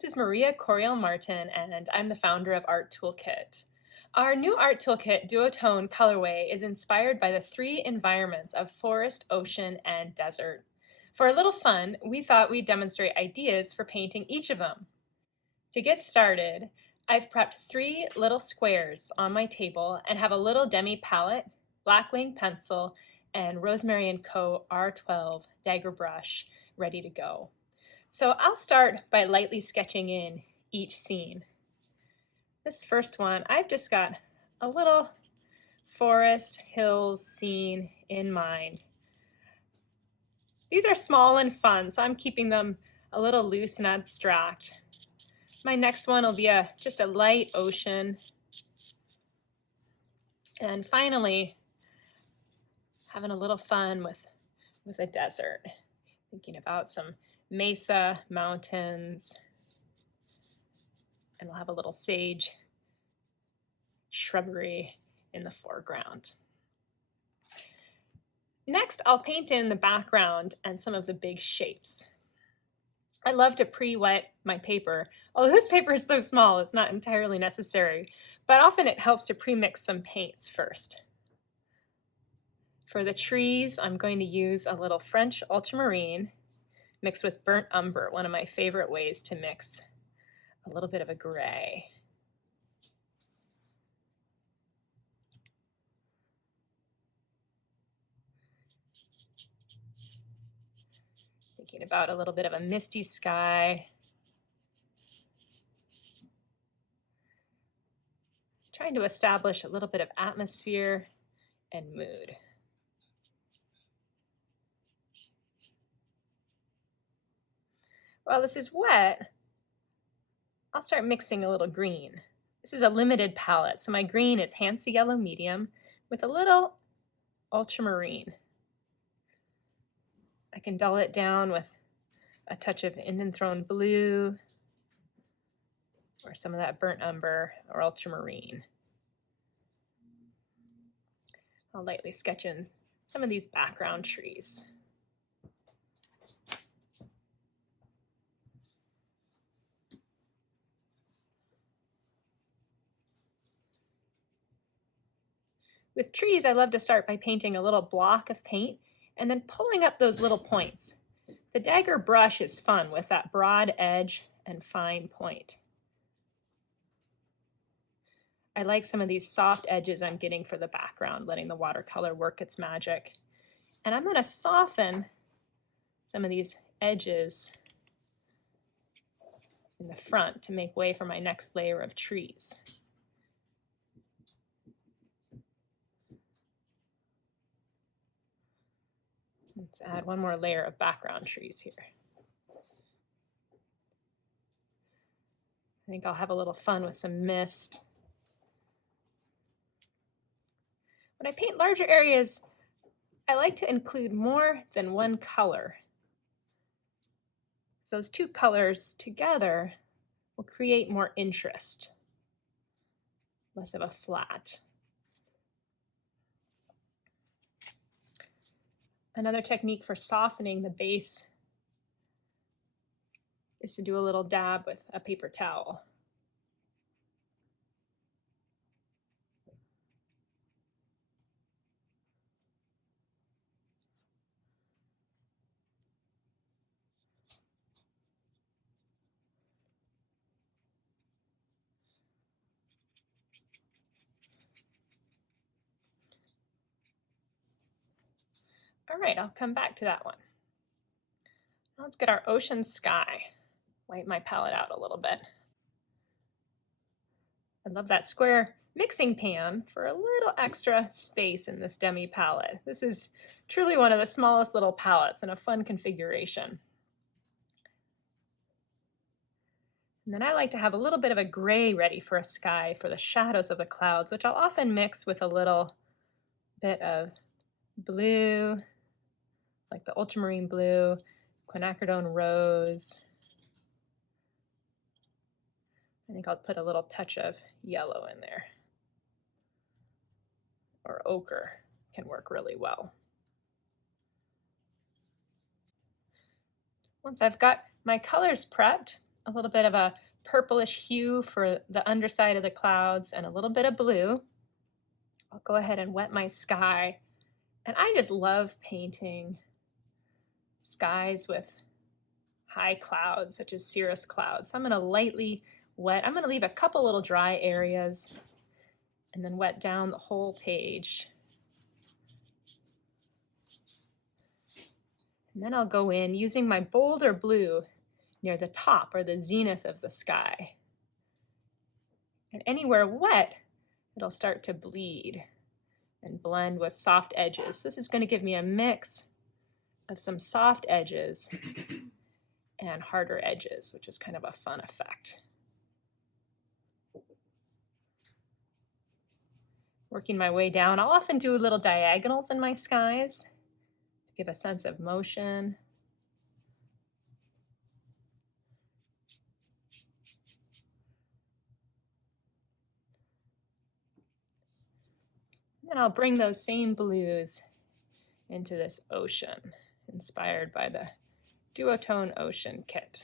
This is Maria Coriel Martin, and I'm the founder of Art Toolkit. Our new Art Toolkit Duotone Colorway is inspired by the three environments of forest, ocean, and desert. For a little fun, we thought we'd demonstrate ideas for painting each of them. To get started, I've prepped 3 little squares on my table and have a little demi palette, Blackwing pencil, and Rosemary & Co. R12 dagger brush ready to go. So I'll start by lightly sketching in each scene. This first one, I've just got a little forest hills scene in mind. These are small and fun, so I'm keeping them a little loose and abstract. My next one will be just a light ocean. And finally, having a little fun with a desert, thinking about some mesa, mountains, and we'll have a little sage shrubbery in the foreground. Next, I'll paint in the background and some of the big shapes. I love to pre-wet my paper. Although this paper is so small, it's not entirely necessary, but often it helps to pre-mix some paints first. For the trees, I'm going to use a little French ultramarine mixed with burnt umber, one of my favorite ways to mix a little bit of a gray. Thinking about a little bit of a misty sky. Trying to establish a little bit of atmosphere and mood. While this is wet, I'll start mixing a little green. This is a limited palette, so my green is Hansa Yellow Medium with a little ultramarine. I can dull it down with a touch of Indian Throne Blue or some of that burnt umber or ultramarine. I'll lightly sketch in some of these background trees. With trees, I love to start by painting a little block of paint and then pulling up those little points. The dagger brush is fun with that broad edge and fine point. I like some of these soft edges I'm getting for the background, letting the watercolor work its magic. And I'm going to soften some of these edges in the front to make way for my next layer of trees. Let's add one more layer of background trees here. I think I'll have a little fun with some mist. When I paint larger areas, I like to include more than one color. So those two colors together will create more interest, less of a flat. Another technique for softening the base is to do a little dab with a paper towel. All right, I'll come back to that one. Now let's get our ocean sky. Wipe my palette out a little bit. I love that square mixing pan for a little extra space in this demi palette. This is truly one of the smallest little palettes and a fun configuration. And then I like to have a little bit of a gray ready for a sky for the shadows of the clouds, which I'll often mix with a little bit of blue, like the ultramarine blue, quinacridone rose. I think I'll put a little touch of yellow in there. Or ochre can work really well. Once I've got my colors prepped, a little bit of a purplish hue for the underside of the clouds and a little bit of blue. I'll go ahead and wet my sky. And I just love painting skies with high clouds, such as cirrus clouds. So I'm going to lightly wet. I'm going to leave a couple little dry areas and then wet down the whole page. And then I'll go in using my bolder blue near the top or the zenith of the sky. And anywhere wet, it'll start to bleed and blend with soft edges. This is going to give me a mix of some soft edges and harder edges, which is kind of a fun effect. Working my way down, I'll often do little diagonals in my skies to give a sense of motion. And I'll bring those same blues into this ocean, inspired by the Duotone Ocean Kit.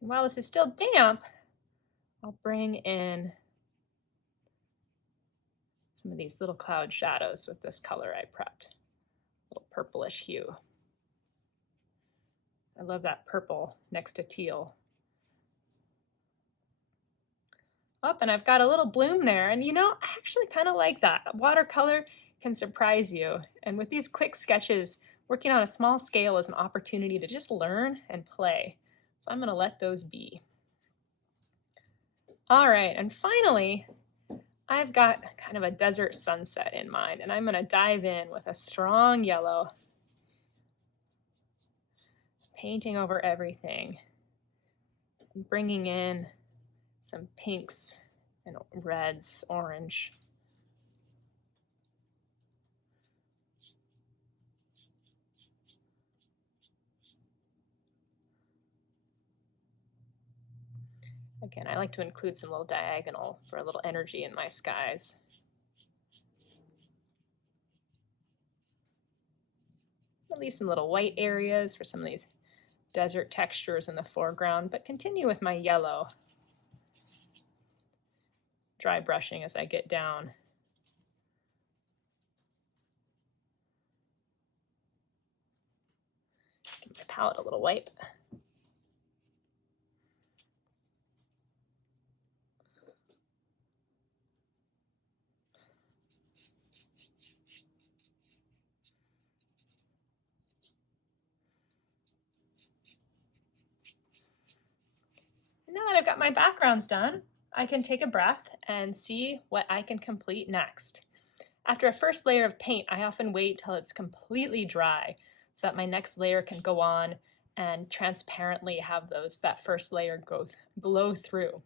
And while this is still damp, I'll bring in some of these little cloud shadows with this color I prepped, a little purplish hue. I love that purple next to teal. Oh, and I've got a little bloom there, and you know, I actually kind of like that. Watercolor can surprise you, and with these quick sketches, working on a small scale is an opportunity to just learn and play. So I'm going to let those be. All right, and finally, I've got kind of a desert sunset in mind, and I'm going to dive in with a strong yellow, painting over everything, and bringing in some pinks and reds, orange. Again, I like to include some little diagonal for a little energy in my skies. I'll leave some little white areas for some of these desert textures in the foreground, but continue with my yellow. Dry brushing as I get down. Give my palette a little wipe. Now that I've got my backgrounds done, I can take a breath and see what I can complete next. After a first layer of paint, I often wait till it's completely dry so that my next layer can go on and transparently have that first layer blow through.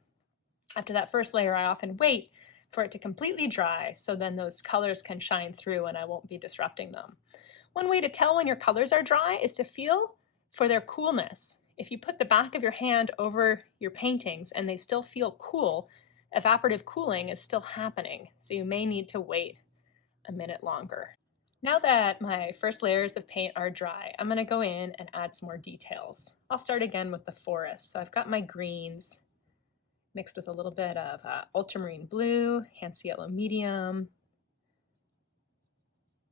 After that first layer, I often wait for it to completely dry so then those colors can shine through and I won't be disrupting them. One way to tell when your colors are dry is to feel for their coolness. If you put the back of your hand over your paintings and they still feel cool, evaporative cooling is still happening, so you may need to wait a minute longer. Now that my first layers of paint are dry, I'm going to go in and add some more details. I'll start again with the forest. So I've got my greens mixed with a little bit of ultramarine blue, Hansa yellow medium.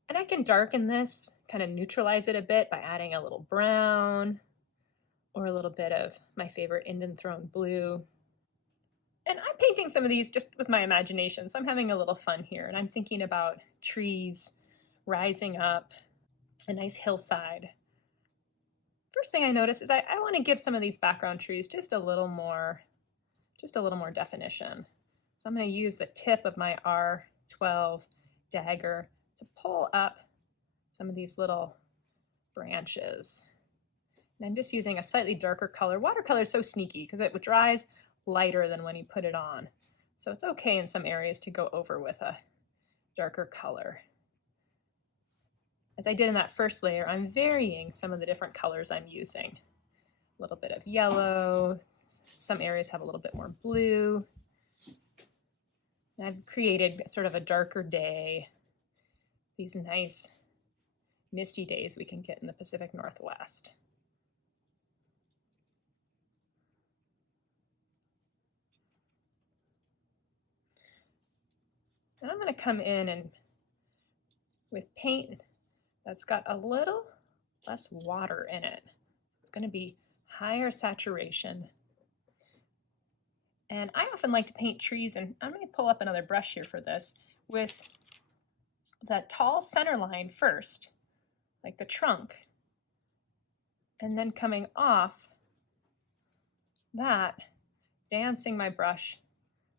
And I can darken this, kind of neutralize it a bit by adding a little brown or a little bit of my favorite Indian throne blue. And I'm painting some of these just with my imagination, so I'm having a little fun here. And I'm thinking about trees rising up, a nice hillside. First thing I notice is I want to give some of these background trees just a little more definition. So I'm going to use the tip of my R12 dagger to pull up some of these little branches. And I'm just using a slightly darker color. Watercolor is so sneaky because it dries lighter than when you put it on. So it's okay in some areas to go over with a darker color. As I did in that first layer, I'm varying some of the different colors I'm using. A little bit of yellow, some areas have a little bit more blue. And I've created sort of a darker day, these nice misty days we can get in the Pacific Northwest. going to come in and with paint that's got a little less water in it. It's going to be higher saturation. And I often like to paint trees, and I'm going to pull up another brush here for this, with the tall center line first, like the trunk, and then coming off that, dancing my brush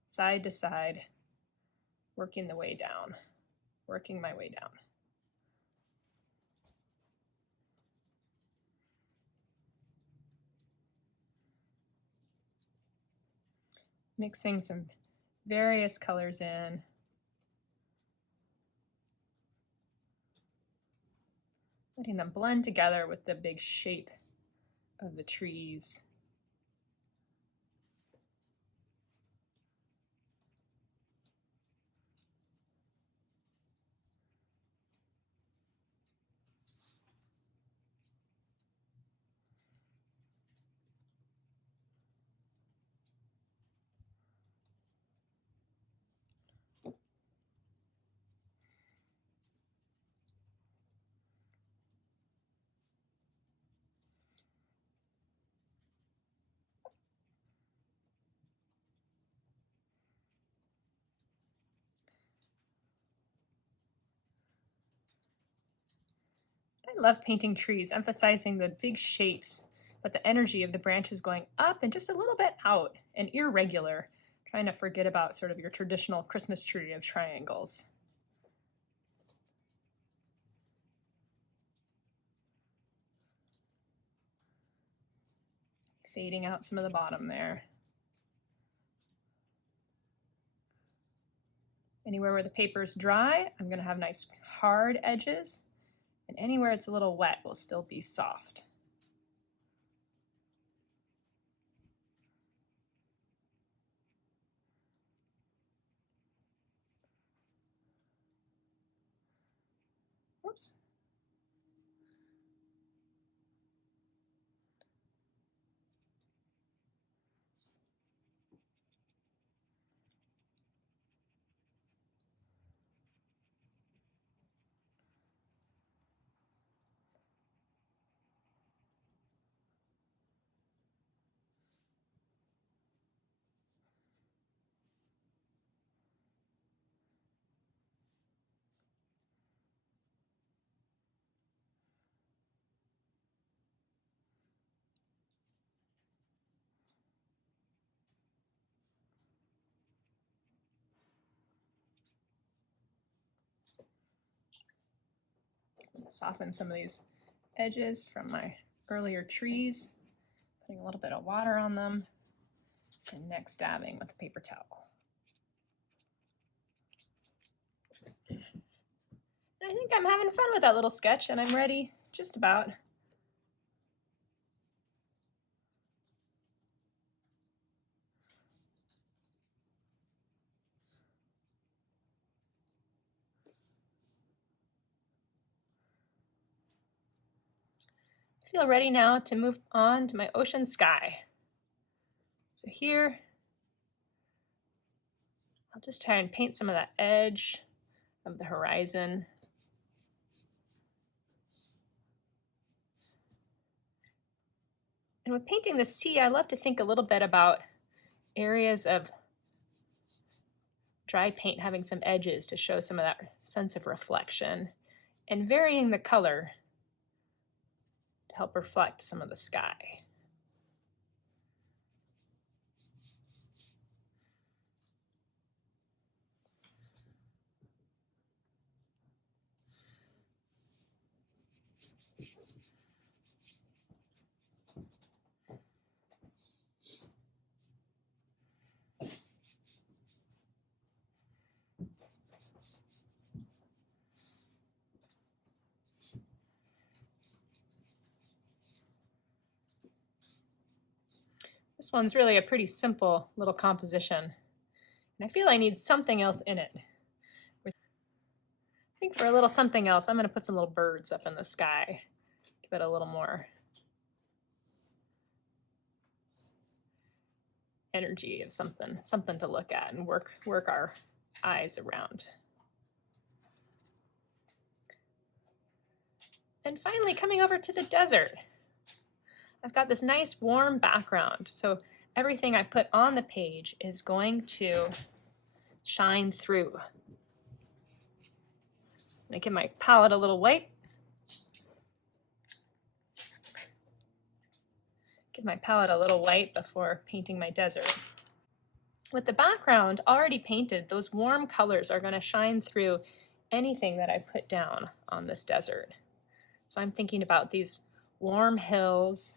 side to side, working the way down, working my way down. Mixing some various colors in. Letting them blend together with the big shape of the trees. I love painting trees, emphasizing the big shapes, but the energy of the branches going up and just a little bit out and irregular, trying to forget about sort of your traditional Christmas tree of triangles. Fading out some of the bottom there. Anywhere where the paper is dry, I'm going to have nice hard edges, and anywhere it's a little wet will still be soft. Whoops. Soften some of these edges from my earlier trees, putting a little bit of water on them, and next dabbing with a paper towel. And I think I'm having fun with that little sketch, and I'm ready just about. I feel ready now to move on to my ocean sky. So here, I'll just try and paint some of that edge of the horizon. And with painting the sea, I love to think a little bit about areas of dry paint having some edges to show some of that sense of reflection, and varying the color to help reflect some of the sky. This one's really a pretty simple little composition, and I feel I need something else in it. I think for a little something else, I'm going to put some little birds up in the sky, give it a little more energy of something to look at and work our eyes around. And finally, coming over to the desert. I've got this nice warm background, so everything I put on the page is going to shine through. I'm going to give my palette a little wipe. Give my palette a little wipe before painting my desert. With the background already painted, those warm colors are going to shine through anything that I put down on this desert. So I'm thinking about these warm hills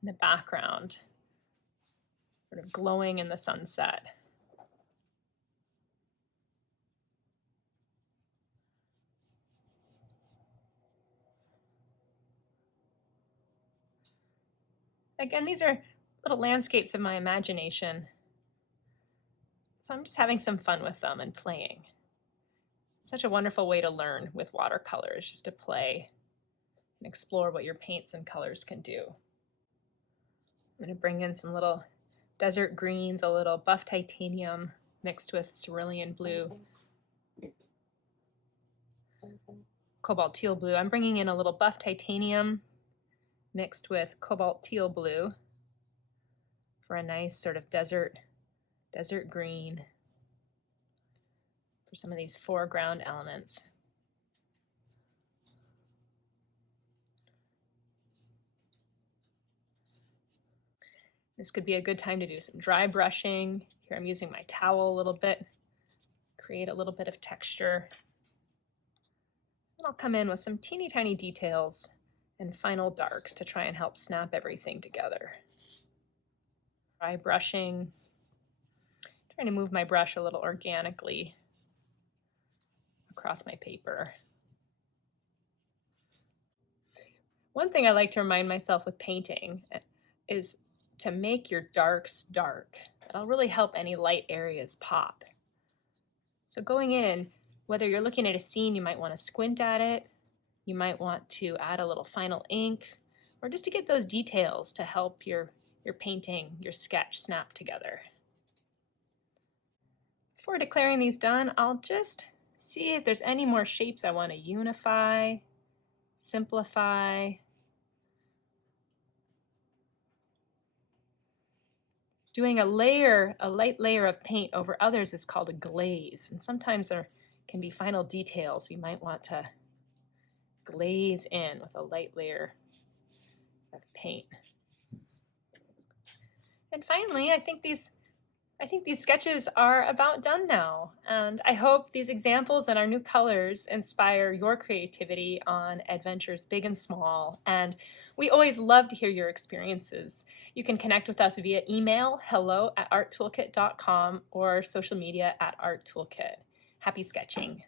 in the background, sort of glowing in the sunset. Again, these are little landscapes of my imagination. So I'm just having some fun with them and playing. Such a wonderful way to learn with watercolors, just to play and explore what your paints and colors can do. I'm going to bring in some little desert greens, a little buff titanium mixed with cerulean blue, cobalt teal blue. I'm bringing in a little buff titanium mixed with cobalt teal blue for a nice sort of desert green for some of these foreground elements. This could be a good time to do some dry brushing. Here I'm using my towel a little bit, create a little bit of texture. And I'll come in with some teeny tiny details and final darks to try and help snap everything together. Dry brushing, trying to move my brush a little organically across my paper. One thing I like to remind myself with painting is to make your darks dark. That'll really help any light areas pop. So going in, whether you're looking at a scene, you might want to squint at it, you might want to add a little final ink, or just to get those details to help your painting, your sketch snap together. Before declaring these done, I'll just see if there's any more shapes I want to unify, simplify. Doing a light layer of paint over others is called a glaze, and sometimes there can be final details you might want to glaze in with a light layer of paint. And finally, I think these sketches are about done now, and I hope these examples and our new colors inspire your creativity on adventures big and small, and we always love to hear your experiences. You can connect with us via email, hello@arttoolkit.com, or social media @arttoolkit. Happy sketching!